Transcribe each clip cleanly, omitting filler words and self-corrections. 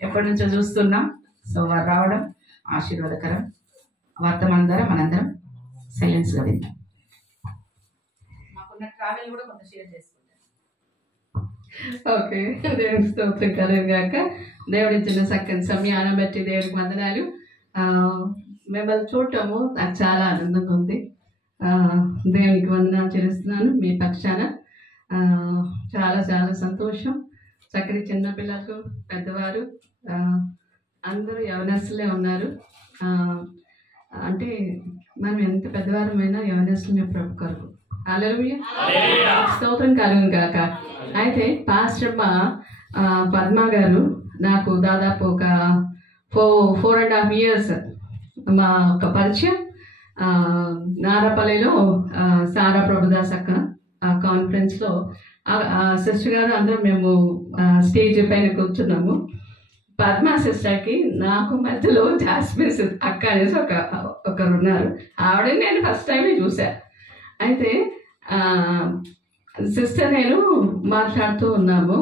ఎప్పటి నుంచో చూస్తున్నాం. సో వారు రావడం ఆశీర్వాదకరం. వర్తమానం ద్వారా మనందరం సైలెన్స్గా విందాం. మాకున్న ట్రావెల్ కూడా కొంత షేర్ చేసుకుంటాం. ఓకే, దేవునికి స్తోత్రం కలుగుగాక. దేవుడిచ్చిన చక్కని సమయాన్ని బట్టి దేవుడికి వందనాలు. మిమ్మల్ని చూడటము నాకు చాలా ఆనందంగా ఉంది. దేవునికి వందనాలు చెల్లిస్తున్నాను మీ పక్షాన. చాలా చాలా సంతోషం. చక్కని చిన్నపిల్లలకు పెద్దవారు అందరూ యవనస్తులే ఉన్నారు. అంటే మనం ఎంత పెద్దవారమైనా యవనస్తులమే ప్రభు కొరకు. హల్లెలూయా, స్తోత్రం కలుగును గాక. అయితే పాస్టర్ పద్మ గారు నాకు దాదాపు ఒక 4.5 years మా ఒక పరిచయం. నారాపల్లిలో సారా ప్రభుదాస్ అక్క కాన్ఫరెన్స్లో సిస్టర్ గారు అందరం మేము స్టేజ్ పైన కూర్చున్నాము. పద్మ సిస్టర్కి నాకు మధ్యలో జాస్మిన్ అక్క అనేసి ఒకరు ఉన్నారు. ఆవిడని నేను ఫస్ట్ టైమే చూసా. అయితే సిస్టర్ నేను మాట్లాడుతూ ఉన్నాము.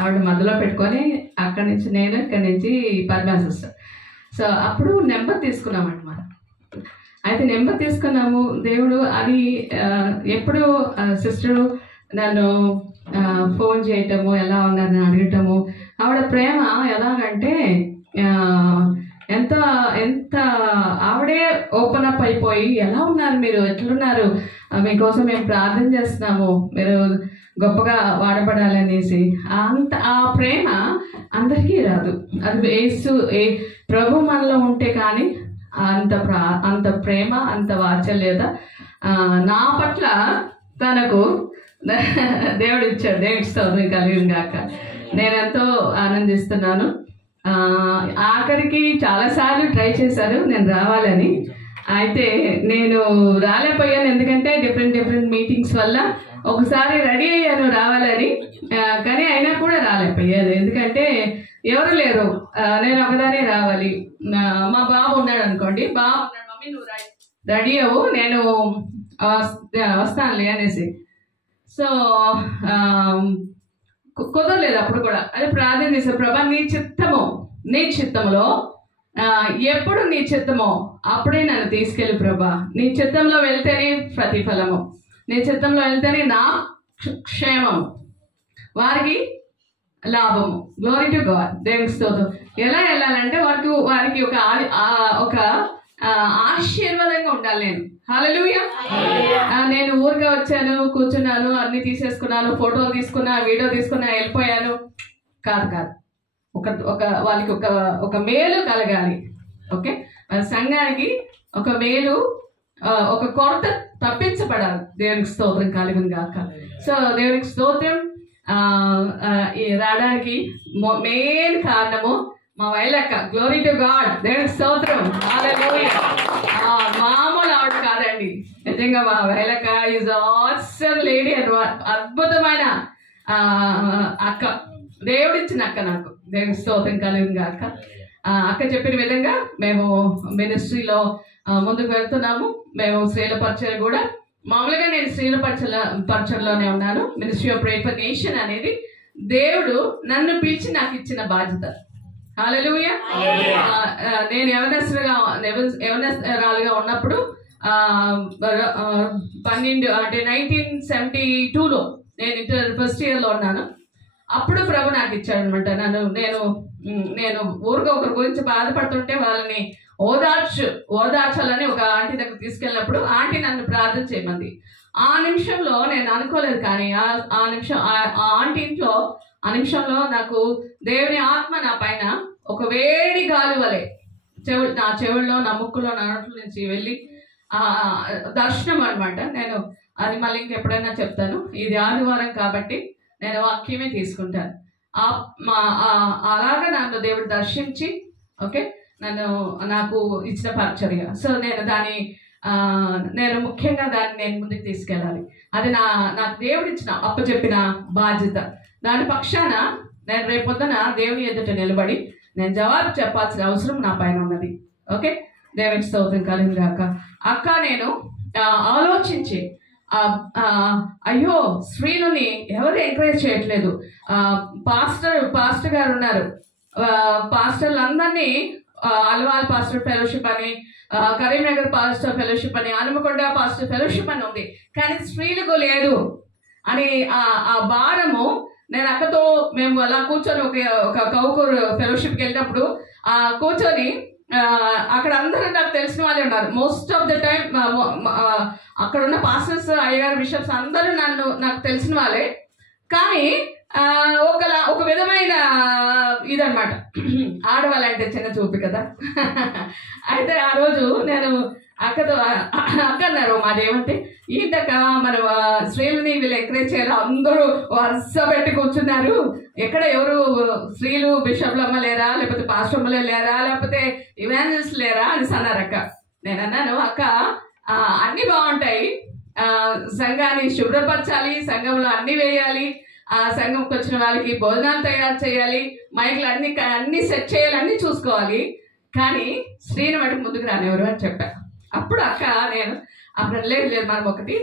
ఆవిడ మధ్యలో పెట్టుకొని అక్కడి నుంచి నేను, ఇక్కడి నుంచి పద్మ సిస్టర్. సో అప్పుడు నెంబర్ తీసుకున్నాం అనమాట. అయితే నెంబర్ తీసుకున్నాము. దేవుడు అది ఎప్పుడు సిస్టరు నన్ను ఫోన్ చేయటము, ఎలా ఉన్నారని అడగటము. ఆవిడ ప్రేమ ఎలాగంటే ఎంత ఎంత ఆవిడే ఓపెన్ అప్ అయిపోయి, ఎలా ఉన్నారు మీరు, ఎట్లున్నారు, మీకోసం మేము ప్రార్థన చేస్తున్నాము, మీరు గొప్పగా వాడబడాలనేసి. ఆ ప్రేమ అందరికీ రాదు. అది ప్రభు మనలో ఉంటే కానీ అంత ప్రేమ, అంత వాత్సల్యత నా పట్ల తనకు దేవుడు ఇచ్చాడు. దేవుడి స్తోత్రం కలుగును గాక. నేనెంతో ఆనందిస్తున్నాను. ఆఖరికి చాలాసార్లు ట్రై చేశారు నేను రావాలని. అయితే నేను రాలేకపోయాను. ఎందుకంటే డిఫరెంట్ మీటింగ్స్ వల్ల. ఒకసారి రెడీ అయ్యాను రావాలని, కానీ అయినా కూడా రాలేకపోయాను. ఎందుకంటే ఎవరు లేరు, నేను ఒకదానే రావాలి. మా బాబు ఉన్నాడు అనుకోండి, బాబు ఉన్నాడు, మమ్మీ నువ్వు రెడీ అవ్వు, నేను వస్తానులే అనేసి. సో కుదరలేదు అప్పుడు కూడా. అదే ప్రార్థన చేశాను, ప్రభా నీ చిత్తములో ఎప్పుడు నీ చిత్తమో అప్పుడే నన్ను తీసుకెళ్ళి ప్రభా. నీ చిత్తంలో వెళ్తేనే ప్రతిఫలము, నీ చిత్తంలో వెళ్తేనే నా క్షేమము, వారికి లాభము. Glory to God. దేవునికి స్తోత్రం. ఎలా వెళ్ళాలంటే వారికి ఒక ఆశీర్వాదంగా ఉండాలి. నేను హల్లెలూయా. నేను ఊరికే వచ్చాను, కూర్చున్నాను, అన్ని తీసేసుకున్నాను, ఫోటోలు తీసుకున్నా, వీడియో తీసుకున్నా, వెళ్ళిపోయాను కాదు. వాళ్ళకి ఒక మేలు కలగాలి. ఓకే, సంఘానికి ఒక మేలు, ఒక కొరత తప్పించబడాలి. దేవునికి స్తోత్రం కలుగును గాక. సో దేవునికి స్తోత్రం. రావడానికి మెయిన్ కారణము మా వైలక్క. Glory to God. దేవునికి స్తోత్రం. హల్లెలూయా. మామూలు ఆవిడ కాదండి, నిజంగా మా వైలక్క ఈజ్ ఆసమ్ లేడీ. అద్భుతమైన అక్క, దేవుడిచ్చిన అక్క నాకు. దేవునికి స్తోత్రం కలుగును గాక. అక్క చెప్పిన విధంగా మేము మినిస్ట్రీలో ముందుకు వెళ్తున్నాము. మేము స్త్రీల పరిచయం కూడా మామూలుగా నేను స్త్రీల పరిచయంలోనే ఉన్నాను. Ministry of prayer for nation అనేది దేవుడు నన్ను పిలిచి నాకు ఇచ్చిన బాధ్యత. హల్లెలూయా. నేను యవనస్తురాలుగా ఉన్నప్పుడు 1972లో నేను ఇంటర్ ఫస్ట్ ఇయర్లో ఉన్నాను. అప్పుడు ప్రభు నాకు ఇచ్చాడు అనమాట. నేను ఊరిగా ఒకరి గురించి బాధపడుతుంటే వాళ్ళని ఓదార్చాలని ఒక ఆంటీ దగ్గర తీసుకెళ్ళినప్పుడు ఆంటీ నన్ను ప్రార్థన చేయమంది. ఆ నిమిషంలో నేను అనుకోలేదు, కానీ ఆ ఆంటీ ఇంట్లో ఆ నిమిషంలో నాకు దేవుని ఆత్మ నా పైన ఒక వేడి గాలి వలె నా చెవుల్లో, నా ముక్కులో, నా నోట్ల నుంచి వెళ్ళి దర్శనం అనమాట. నేను అది మళ్ళీ ఇంకెప్పుడైనా చెప్తాను. ఇది ఆదివారం కాబట్టి నేను వాక్యమే తీసుకుంటాను. అలాగా నన్ను దేవుడు దర్శించి, ఓకే, నాకు ఇచ్చిన పరిచర్య. సో నేను ముఖ్యంగా దాన్ని నేను ముందుకు తీసుకెళ్ళాలి. అది నాకు దేవుడు ఇచ్చిన అప్పచెప్పిన బాధ్యత. దాని పక్షాన నేను రేపొద్దున దేవుని ఎదుట నిలబడి నేను జవాబు చెప్పాల్సిన అవసరం నా పైన ఉన్నది. ఓకే, దేవునికి స్తోత్రం కలుగును గాక. అక్క నేను ఆలోచించి అయ్యో స్త్రీలని ఎవరు ఎంకరేజ్ చేయట్లేదు, పాస్టర్ గారు ఉన్నారు, పాస్టర్లు అందరినీ అల్వాల్ పాస్టర్ ఫెలోషిప్ అని, కరీంనగర్ పాస్టర్ ఫెలోషిప్ అని, హనుమకొండ పాస్టర్ ఫెలోషిప్ అని ఉంది, కానీ స్త్రీలకు లేదు అని ఆ భారము. నేను అక్కతో మేము అలా కూర్చొని ఒక కౌకూర్ ఫెలోషిప్కి వెళ్ళినప్పుడు కూర్చొని అక్కడ అందరూ నాకు తెలిసిన వాళ్ళే ఉన్నారు. మోస్ట్ ఆఫ్ ద టైం అక్కడ ఉన్న పాస్టర్స్, అయ్యగారు, బిషప్స్ అందరూ నాకు తెలిసిన వాళ్ళే. కానీ ఒక విధమైన ఇదనమాట, ఆడవాళ్ళంటే చిన్న చూపు కదా. అయితే ఆ రోజు నేను అక్కతో అక్క అన్నారు, మాదేమంటే ఏంటక్క మన స్త్రీలని వీళ్ళు ఎంకరేజ్ చేయాలి, అందరూ వరుస పెట్టి కూర్చున్నారు, ఎక్కడ ఎవరు స్త్రీలు బిషప్లమ్మ లేరా, లేకపోతే పాస్టర్మ్మలే లేరా, లేకపోతే ఇవాంజలిస్ట్ లేరా అని అన్నారక్క. నేను అన్నాను, అక్క అన్నీ బాగుంటాయి, సంఘాన్ని శుభ్రపరచాలి, సంఘంలో అన్నీ వేయాలి, ఆ సంఘంకి వచ్చిన వాళ్ళకి భోజనాలు తయారు చేయాలి, మైకులు అన్ని సెట్ చేయాలి, అన్నీ చూసుకోవాలి, కానీ స్త్రీని మటుకు ముందుకు రానివ్వరు అని చెప్పా. అప్పుడు అక్క నేను అప్పుడు లేదు మనం ఒకటి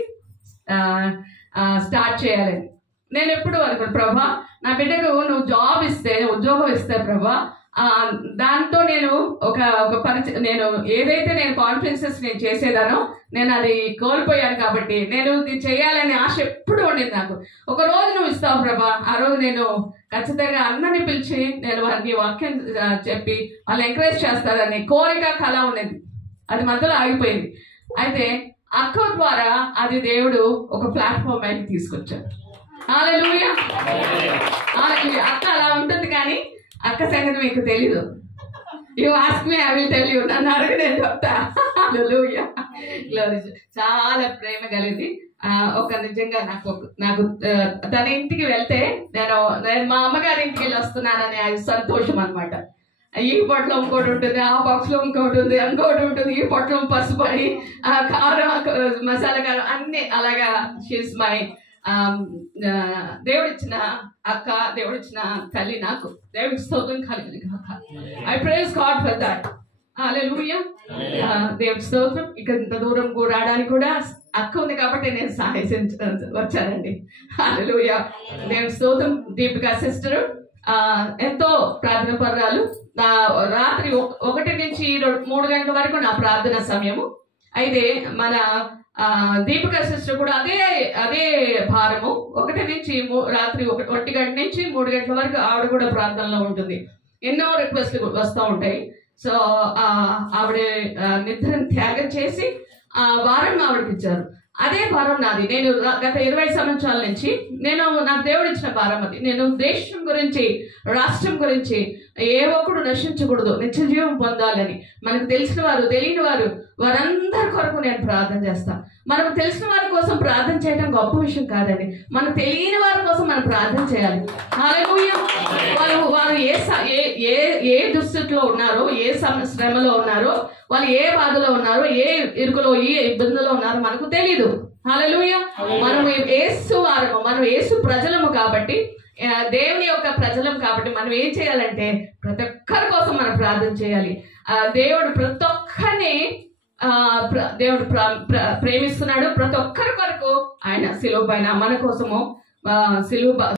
స్టార్ట్ చేయాలని నేను ఎప్పుడు అనుకున్నాను, ప్రభా నా బిడ్డకు నువ్వు ఉద్యోగం ఇస్తే ప్రభా, దాంతో నేను ఒక నేను ఏదైతే నేను కాన్ఫరెన్సెస్ నేను చేసేదానో నేను అది కోల్పోయాను, కాబట్టి నేను ఇది చేయాలనే ఆశ ఎప్పుడు ఉండేది నాకు. ఒక రోజు నువ్వు ఇస్తావు ప్రభా, ఆ రోజు నేను ఖచ్చితంగా అందరినీ పిలిచి నేను వారికి వాక్యం చెప్పి వాళ్ళు ఎంకరేజ్ చేస్తారని కోరిక కళ ఉండేది. అది మధ్యలో ఆగిపోయింది. అయితే అక్క ద్వారా అది దేవుడు ఒక ప్లాట్ఫామ్ అయితే తీసుకొచ్చాడు. హల్లెలూయా. అక్క అలా ఉంటుంది, కానీ అక్క సంగతి మీకు తెలీదు. You ask me, I will tell you. నన్ను అడుగు, నేను చెప్తా. హల్లెలూయా. చాలా ప్రేమ కలిగింది. నిజంగా నాకు తన ఇంటికి వెళ్తే నేను మా అమ్మగారి ఇంటికి వెళ్ళి వస్తున్నానని అది సంతోషం అనమాట. ఈ పొట్లో ఇంకోటి ఉంటుంది, ఆ బాక్స్లో ఇంకోటి ఉంటుంది, ఈ పొట్లో పసుపు అని, కారం, మసాలా కారం అన్ని అలాగా. షీస్ మై దేవుడిచ్చిన అక్క, దేవుడిచ్చిన తల్లి నాకు. దేవుడికి స్తోత్రం కలిగింది కాక. I praise God for that. Hallelujah. దేవుడి స్తోత్రం. ఇక్కడ ఇంత దూరం రావడానికి కూడా అక్క ఉంది కాబట్టి నేను సహాయం వచ్చానండి. హల్లెలూయా. దేవుడి స్తోత్రం. దీపిక సిస్టర్ ఎంతో ప్రార్థన పర్రాలు. రాత్రి 1 నుంచి 3 గంటల వరకు నా ప్రార్థన సమయము. అయితే మన దీపిక సిస్టర్ కూడా అదే భారము. 1 నుంచి రాత్రి 1 గంట నుంచి 3 గంటల వరకు ఆవిడ కూడా ప్రార్థనలో ఉంటుంది. ఎన్నో రిక్వెస్ట్లు వస్తూ ఉంటాయి. సో ఆవిడ నిద్రను త్యాగం చేసి ఆ వారం ఆవిడకి ఇచ్చారు. అదే భారం నాది. నేను గత 20 సంవత్సరాల నుంచి నాకు దేవుడు ఇచ్చిన భారం అది. నేను దేశం గురించి, రాష్ట్రం గురించి ఏ ఒక్కడు నశించకూడదు, నిత్య జీవం పొందాలని. మనకు తెలిసిన వారు, తెలియని వారు, వారందరి కొరకు నేను ప్రార్థన చేస్తాను. మనకు తెలిసిన వారి కోసం ప్రార్థన చేయడం గొప్ప విషయం కాదండి. మనకు తెలియని వారి కోసం మనం ప్రార్థన చేయాలి. హల్లెలూయా. వాళ్ళు ఏ దుస్థితిలో ఉన్నారో, ఏ శ్రమలో ఉన్నారో, వాళ్ళు ఏ బాధలో ఉన్నారో, ఏ ఇరుకులో, ఏ ఇబ్బందులో ఉన్నారో మనకు తెలీదు. హల్లెలూయా. మనం యేసు వారము, మనం యేసు ప్రజలము కాబట్టి, దేవుని యొక్క ప్రజలం కాబట్టి మనం ఏం చేయాలంటే ప్రతి ఒక్కరి కోసం మనం ప్రార్థన చేయాలి. దేవుడు ప్రతి ఒక్కరిని దేవుడు ప్రేమిస్తున్నాడు. ప్రతి ఒక్కరి కొరకు ఆయన సిలువ పైన మన కోసము సిలువ